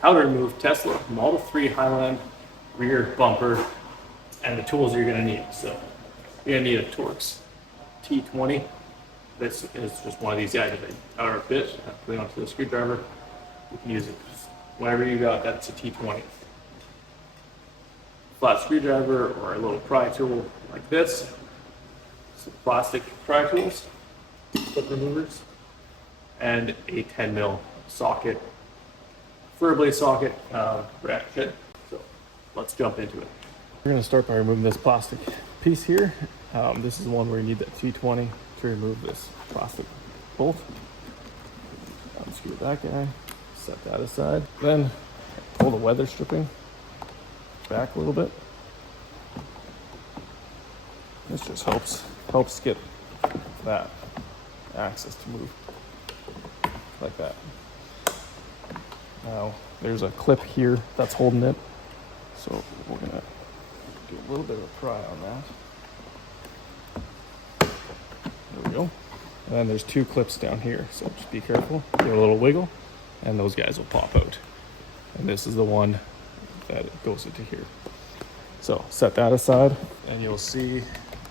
how to remove Tesla Model 3 Highland rear bumper and the tools you're gonna need. So you're gonna need a Torx T20. This is just one of these guys with a bit. Put it onto the screwdriver. You can use it whenever you got. That's a T20. Flat screwdriver or a little pry tool like this. Some plastic pry tools, clip removers, and a 10 mil socket, preferably socket ratchet. So let's jump into it. We're going to start by removing this plastic piece here. This is the one where you need that T20 to remove this plastic bolt. Unscrew that guy, set that aside. Then pull the weather stripping back a little bit. This just helps get that axis to move like that. Now there's a clip here that's holding it, so we're gonna do a little bit of a pry on that. There we go. And then there's two clips down here, so just be careful. Give it a little wiggle, and those guys will pop out. And this is the one that goes into here. So set that aside, and you'll see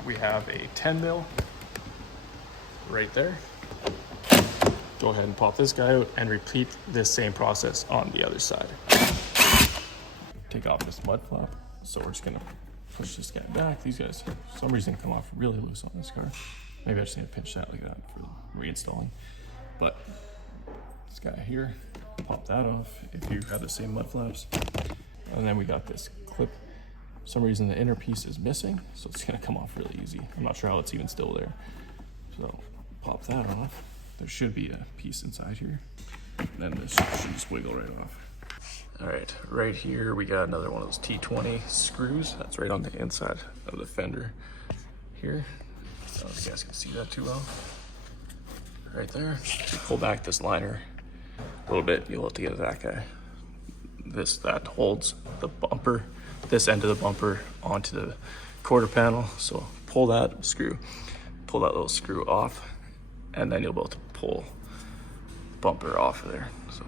we have a 10 mil right there. Go ahead and pop this guy out and repeat this same process on the other side. Take off this mud flap. So we're just gonna push this guy back. These guys, for some reason, come off really loose on this car. Maybe I just need to pinch that like that for reinstalling. But this guy here, pop that off if you have the same mud flaps. And then we got this clip. For some reason the inner piece is missing, so it's gonna come off really easy. I'm not sure how it's even still there. So pop that off. There should be a piece inside here. And then this should just wiggle right off. All right, right here we got another one of those T20 screws. That's right on the inside of the fender here. I don't know if you guys can see that too well. Right there. Pull back this liner a little bit. You'll have to get that guy. That holds the bumper, this end of the bumper onto the quarter panel. So pull that little screw off, and then you'll be able to pull the bumper off of there. So.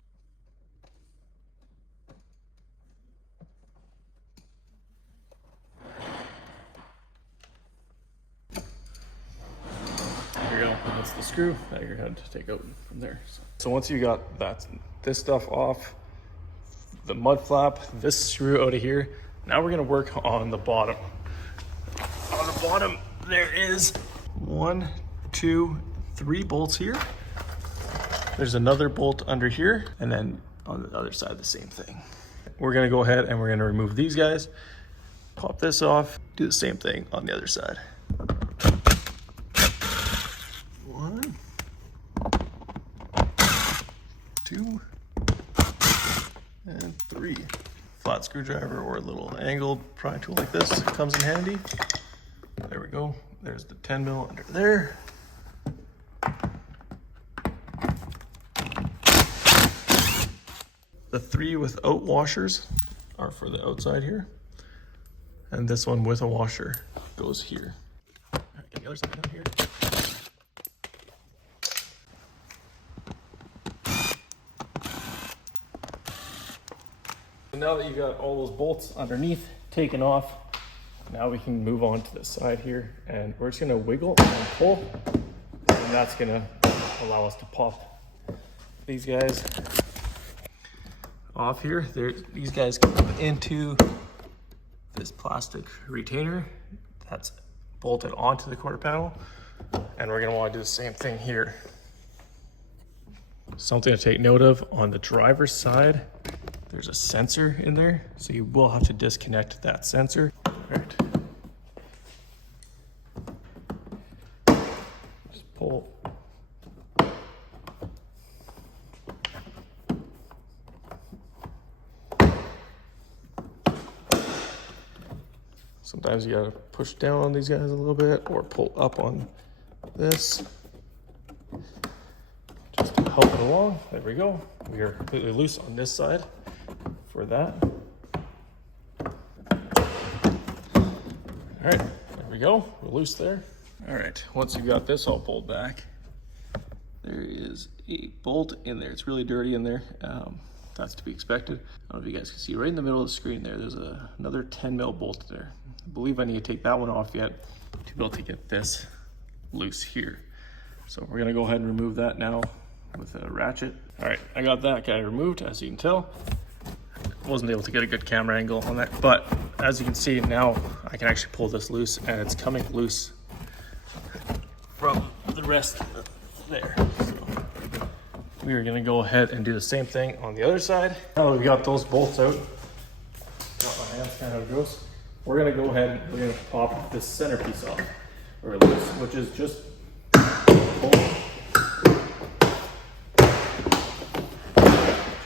There you go, that's the screw that you're going to take out from there. So once you got this stuff off, the mud flap, this screw out of here, now we're gonna work on the bottom. On the bottom, there is 1, 2, 3 bolts here. There's another bolt under here, and then on the other side, the same thing. We're gonna go ahead and we're gonna remove these guys, pop this off, do the same thing on the other side. 1, 2, and 3. Flat screwdriver or a little angled pry tool like this comes in handy. There we go. There's the 10 mil under there. The 3 without washers are for the outside here. And this one with a washer goes here. All right, get the other side down here. Now that you got all those bolts underneath taken off, now we can move on to the side here, and we're just gonna wiggle and pull, and that's gonna allow us to pop these guys off here. These guys come into this plastic retainer that's bolted onto the quarter panel, and we're gonna wanna do the same thing here. Something to take note of on the driver's side, there's a sensor in there, so you will have to disconnect that sensor. All right. Just pull. Sometimes you gotta push down on these guys a little bit or pull up on this. Just to help it along. There we go. We are completely loose on this side for that. All right, there we go. We're loose there. All right, once you've got this all pulled back, there is a bolt in there. It's really dirty in there. that's to be expected. I don't know if you guys can see right in the middle of the screen there, there's another 10 mil bolt there. I believe I need to take that one off yet to be able to get this loose here. So we're gonna go ahead and remove that now with a ratchet. All right, I got that guy removed, as you can tell. Wasn't able to get a good camera angle on that, but as you can see now, I can actually pull this loose, and it's coming loose from the rest there. So we are gonna go ahead and do the same thing on the other side. Now that we got those bolts out, got my hands kind of gross, we're gonna go ahead and we're gonna pop this centerpiece off, or loose, which is just pull,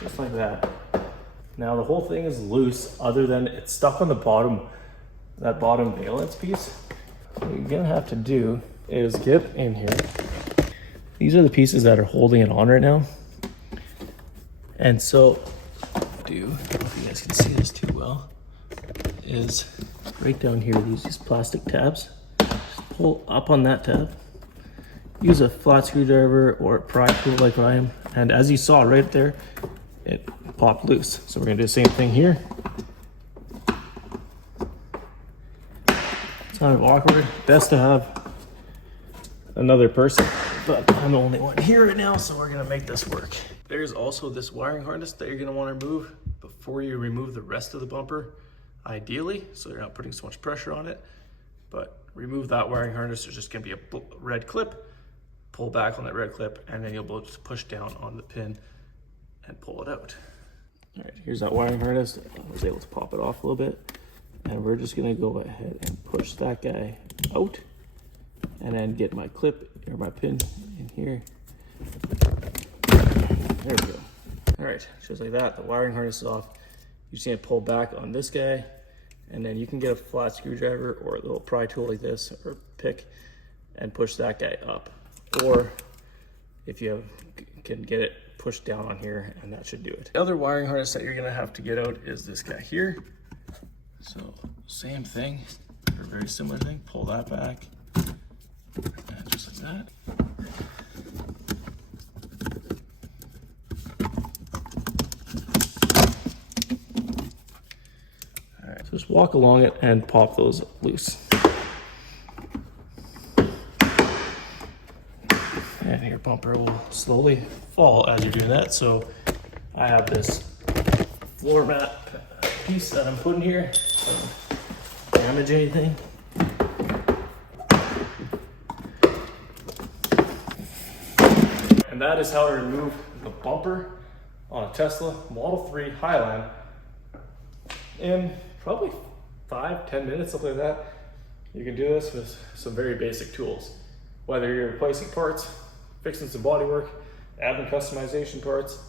just like that. Now the whole thing is loose, other than it's stuck on the bottom, that bottom valence piece. What you're gonna have to do is get in here. These are the pieces that are holding it on right now. And so, I don't know if you guys can see this too well, is right down here, these plastic tabs. Just pull up on that tab. Use a flat screwdriver or a pry tool like I am. And as you saw right there, it popped loose. So we're gonna do the same thing here. It's kind of awkward. Best to have another person, but I'm the only one here right now, so we're gonna make this work. There's also this wiring harness that you're gonna wanna remove before you remove the rest of the bumper, ideally, so you're not putting so much pressure on it. But remove that wiring harness, there's just gonna be a red clip, pull back on that red clip, and then you'll be able to push down on the pin and pull it out. All right, here's that wiring harness. I was able to pop it off a little bit. And we're just gonna go ahead and push that guy out and then get my clip or my pin in here. There we go. All right, just like that, the wiring harness is off. You just need to pull back on this guy, and then you can get a flat screwdriver or a little pry tool like this or pick and push that guy up. Or if you can get it pushed down on here, and that should do it. The other wiring harness that you're gonna have to get out is this guy here. So same thing, or very similar thing, pull that back, and just like that. All right, so just walk along it and pop those loose. And your bumper will slowly fall as you're doing that. So I have this floor mat piece that I'm putting here, so don't damage anything. And that is how to remove the bumper on a Tesla Model 3 Highland in probably 5-10 minutes, something like that. You can do this with some very basic tools. Whether you're replacing parts, fixing some bodywork, adding customization parts,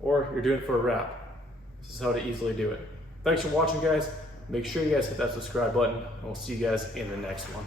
or you're doing it for a wrap. This is how to easily do it. Thanks for watching, guys. Make sure you guys hit that subscribe button, and we'll see you guys in the next one.